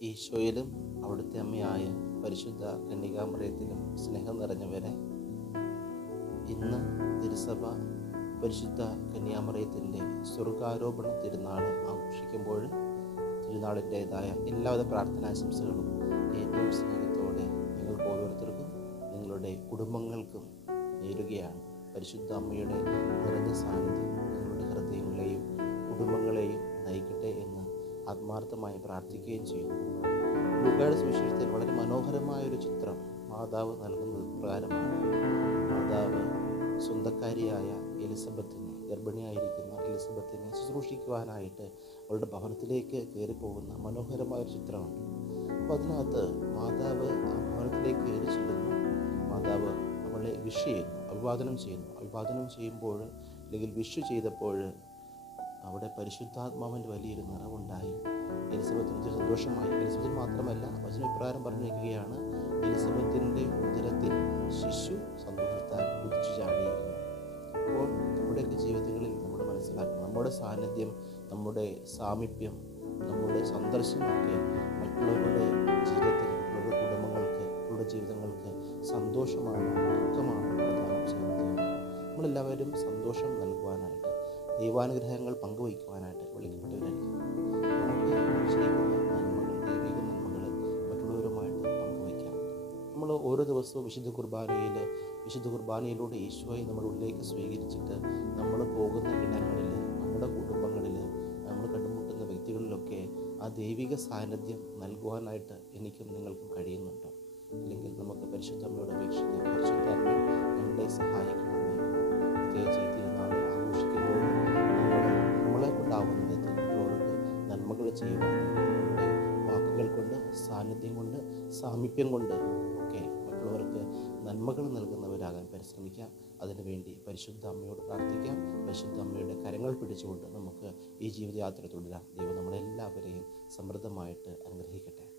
ഈശോയിലും അവിടുത്തെ അമ്മയായ പരിശുദ്ധ കന്യകാമറിയത്തിലും സ്നേഹം നിറഞ്ഞവരെ ഇന്ന് തിരുസഭ പരിശുദ്ധ കന്യാമറിയത്തിന്റെ സ്വർഗാരോപണ തിരുനാൾ ആഘോഷിക്കുമ്പോൾ തിരുനാളിന്റേതായ എല്ലാവിധ പ്രാർത്ഥനാശംസകളും ഏറ്റവും സ്നേഹത്തോടെ നിങ്ങൾക്ക് ഓരോരുത്തർക്കും നിങ്ങളുടെ കുടുംബങ്ങൾക്കും നേരുകയാണ്. പരിശുദ്ധ അമ്മയുടെ നിറഞ്ഞ സാന്നിധ്യം നിങ്ങളുടെ ഹൃദയങ്ങളെയും കുടുംബങ്ങളെയും ആത്മാർത്ഥമായി പ്രാർത്ഥിക്കുകയും ചെയ്യുന്നു. ലുക്കയുടെ സുവിശേഷത്തിൽ വളരെ മനോഹരമായ ഒരു ചിത്രം മാതാവ് നൽകുന്നത് പ്രകാരമാണ്. മാതാവ് സ്വന്തക്കാരിയായ എലിസബത്തിനെ ഗർഭിണിയായിരിക്കുന്ന എലിസബത്തിനെ ശുശ്രൂഷിക്കുവാനായിട്ട് അവളുടെ ഭവനത്തിലേക്ക് കയറി പോകുന്ന മനോഹരമായ ഒരു ചിത്രമുണ്ട് അപ്പോൾ അതിനകത്ത് മാതാവ് ആ ഭവനത്തിലേക്ക് കയറി ചെല്ലുന്നു. മാതാവ് അവളെ വിഷ് ചെയ്യുന്നു അഭിവാദനം ചെയ്യുന്നു. അഭിവാദനം ചെയ്യുമ്പോൾ അല്ലെങ്കിൽ വിഷ് ചെയ്തപ്പോൾ അവിടെ പരിശുദ്ധാത്മാവിന്റെ വലിയൊരു നിറവുണ്ടായി. എലിസബത്തിന് ഒത്തിരി സന്തോഷമായി. എലിസബത്തിന് മാത്രമല്ല വചന ഇപ്രകാരം പറഞ്ഞു വയ്ക്കുകയാണ് എലിസബത്തിന്റെ ഉദരത്തിൽ ശിശു സന്തോഷത്താൽ കുതിച്ചു ചാടിയിരുന്നു. അപ്പോൾ നമ്മുടെയൊക്കെ ജീവിതങ്ങളിൽ നമ്മൾ മനസ്സിലാക്കണം. നമ്മുടെ സാന്നിധ്യം നമ്മുടെ സാമീപ്യം നമ്മുടെ സന്ദർശനമൊക്കെ മറ്റുള്ളവരുടെ ജീവിതത്തിൽ മറ്റുള്ളവരുടെ കുടുംബങ്ങൾക്ക് മറ്റുള്ള ജീവിതങ്ങൾക്ക് സന്തോഷമാണ് ദുഃഖമാണോ പ്രധാനം ചെയ്യുന്നത് നമ്മളെല്ലാവരും സന്തോഷം നൽകുവാനായിട്ട് ദൈവാനുഗ്രഹങ്ങൾ പങ്കുവയ്ക്കുവാനായിട്ട് വിളിക്കപ്പെട്ടവരായിരിക്കും. ഓരോ ദിവസവും വിശുദ്ധ കുർബാനയിൽ വിശുദ്ധ കുർബാനയിലൂടെ ഈശോയെ നമ്മുടെ ഉള്ളിലേക്ക് സ്വീകരിച്ചിട്ട് നമ്മൾ പോകുന്ന ഇടങ്ങളിൽ നമ്മുടെ കുടുംബങ്ങളിൽ നമ്മൾ കണ്ടുമുട്ടുന്ന വ്യക്തികളിലൊക്കെ ആ ദൈവിക സാന്നിധ്യം നൽകുവാനായിട്ട് എനിക്കും നിങ്ങൾക്കും കഴിയുന്നുണ്ട്. അല്ലെങ്കിൽ നമുക്ക് പരിശുദ്ധമ്മയോട് അപേക്ഷിക്കാം പരിശുദ്ധമ്മ ഞങ്ങളെ സഹായിക്കണമേ പ്രത്യേകിച്ച് തിരുനാൾ ആഘോഷിക്കുമ്പോൾ നമ്മളെ കൊണ്ടാവുന്ന വിധത്തിൽ മറ്റുള്ളവർക്ക് നന്മകൾ ചെയ്യുവാൻ വാക്കുകൾ കൊണ്ട് സാന്നിധ്യം കൊണ്ട് സാമീപ്യം കൊണ്ട് ഒക്കെ മറ്റുള്ളവർക്ക് നന്മകൾ നൽകുന്നവരാകാൻ പരിശ്രമിക്കാം. അതിനുവേണ്ടി പരിശുദ്ധ അമ്മയോട് പ്രാർത്ഥിക്കാം. പരിശുദ്ധ അമ്മയുടെ കരങ്ങൾ പിടിച്ചുകൊണ്ട് നമുക്ക് ഈ ജീവിതയാത്ര തുടരാം. ദൈവം നമ്മളെല്ലാവരെയും സമൃദ്ധമായിട്ട് അനുഗ്രഹിക്കട്ടെ.